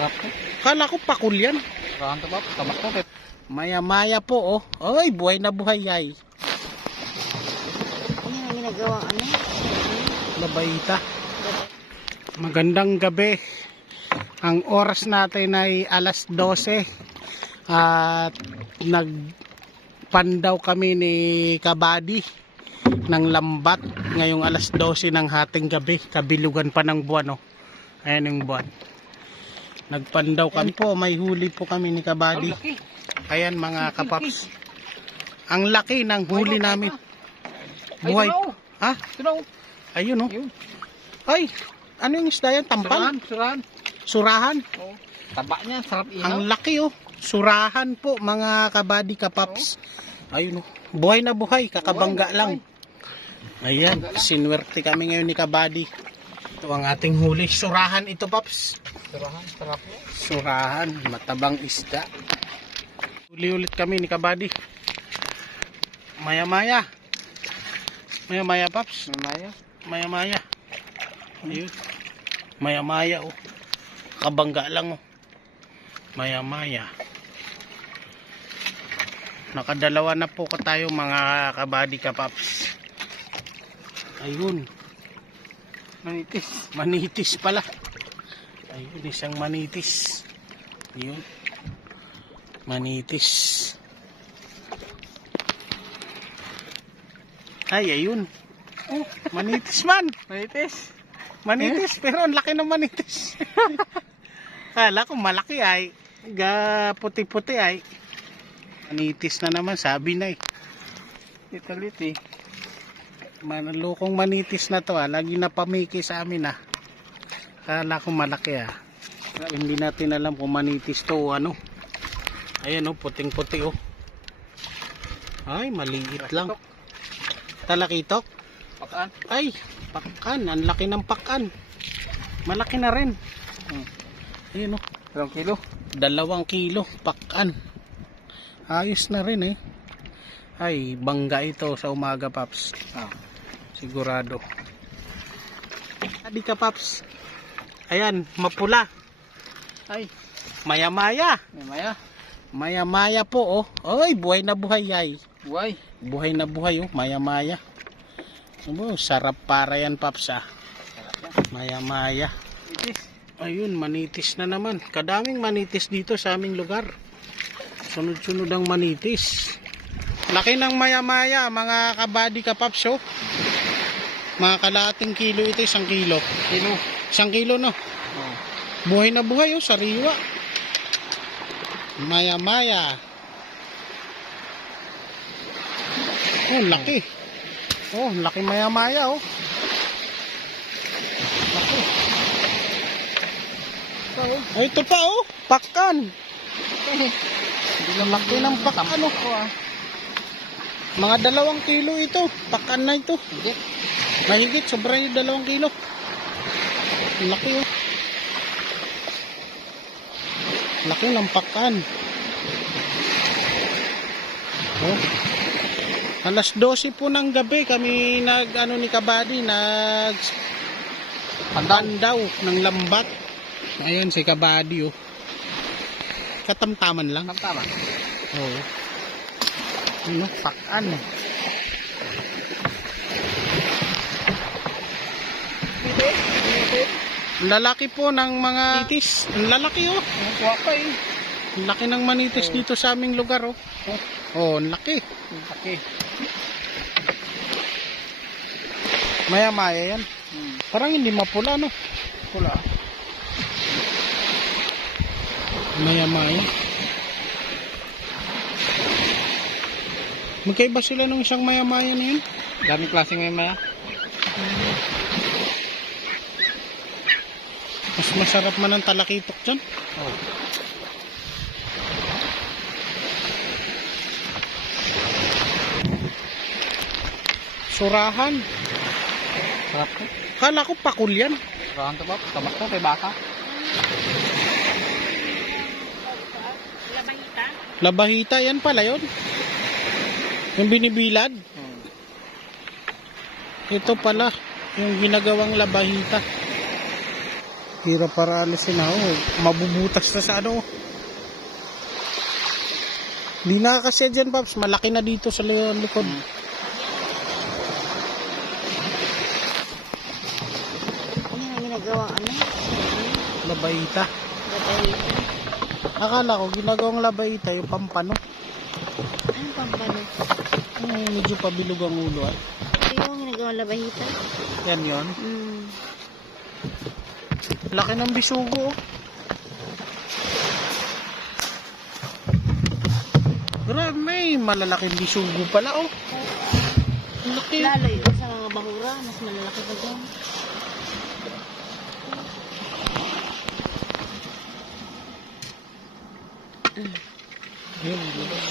Sarap to. Kala ko pakul yan. Sarahan to Maya-maya po, oh. Ay, buhay na buhay ay. Ano yung ginagawa ano? Labayita. Magandang gabi. Ang oras natin ay alas 12. At nagpandaw kami ni Kabady ng lambat ngayong alas 12 ng hating gabi. Kabilugan pa ng buwan, oh. Ayan yung buwan. Nagpandaw kami po. May huli po kami ni Kabady. laki. Ayan mga kapaps. Ang laki ng huli namin. Buhay. Ha? Ayun oh. Ay, ano yung isda yan? Tampal? Surahan. Surahan. Surahan? Oh. Taba niya. Sarap ihaw. Ang laki oh. Surahan po mga kabady kapaps. Ayun oh. Buhay na buhay. Kakabangga lang. Ayan. Sinwerte kami ngayon ni kabady. Ito ang ating huli. Surahan ito paps. Surahan. Sarap niya. Surahan. Matabang isda. Huli ulit kami ni kabady. Maya maya. Maya maya paps. Mamaya. Maya maya. Ayun. Maya maya oh. Kabangga lang oh. Maya maya. Nakadalawa na po ka tayo mga kabady kapaps. Ayun. Manitis. Manitis pala. Ayun, isang manitis. Ayun. Manitis. Ay, ayun. Oh, manitis man. Manitis. Manitis, pero ang laki ng manitis. Kala ko malaki ay. Ga puti-puti ay. Manitis na naman, sabi na eh. Ito ulit eh. Manalukong manitis na to ah. Lagi na pamiki sa amin ah. Kala ko malaki ah. Hindi natin alam kung manitis to o ano. Ayan oh, puting-puti oh. Ay, maliit lang. Talakitok? Pakaan. Ay, pakan. Ang laki ng pakan. Malaki na rin. Hmm. Ayan oh. Ilang kilo. Dalawang kilo pakan. Ayos na rin eh. Ay, bangga ito sa umaga, Paps. Ah. Sigurado. Adi ka, Paps. Ayan, mapula. Ay. Maya-maya. Mamaya. Maya-maya po, oh. Ay, buhay na buhay, ay. Buhay. Buhay na buhay, oh. Maya-maya. Oh, sarap para yan, Paps, ah. Maya-maya. Manitis. Ayun, manitis na naman. Kadaming manitis dito sa aming lugar. Sunod-sunod ang manitis. Laki ng maya-maya, mga kabady kapaps, oh. Mga kalating kilo ito, isang kilo. Kilo. Isang kilo, no? Oh. Buhay na buhay, oh, sariwa. Maya-maya. Oh, laki. Oh, laki maya-maya, oh. Laki. Ay, ito pa, oh. Lang Laki ng pakan, oh. Ah. Mga dalawang kilo ito. Pakan na ito. Hindi. Mahigit, sobra yung dalawang kilo. Laki oh. Laki ng pakan. Oh. Alas 12 po ng gabi kami nag ano ni Kabady nag pandaw ng lambat. Ayun si Kabady oh. Katamtaman lang. Tama. Oo. Ano, pakan. Lalaki po ng mga itis. Ang lalaki oh. Nakuha pa eh. Ang laki ng manitis Oo. dito sa aming lugar oh. Oh, ang laki. Laki. Maya maya yan. Hmm. Parang hindi mapula no. Pula. Maya maya. Magkaiba sila nung isang maya maya na yun. Daming klaseng may maya. Mas masarap man ang talakitok dyan. Oh. Surahan. Sarap to. Kala ko pakul yan. Surahan to Pop. Tabak to. Kay baka. Labahita? Labahita yan pala yun. Yung binibilad. Hmm. Ito pala yung ginagawang labahita. Hirap para alisin na. Oh, mabubutas na sa ano. Hindi na kasi dyan, Paps. Malaki na dito sa li- likod. Ano yung ginagawa, ano? Labaita. Batay. Akala ko ginagawang labaita yung pampano. Anong pampano? Ay, medyo pabilog ang ulo. Ah. Ito yung ginagawa labahita? Yan yon. Hmm. Laki ng bisugo. oh. Grabe, may malalaking bisugo pala oh. Laki. Lalo yun sa mga bahura, mas malalaki pa dyan. Yun,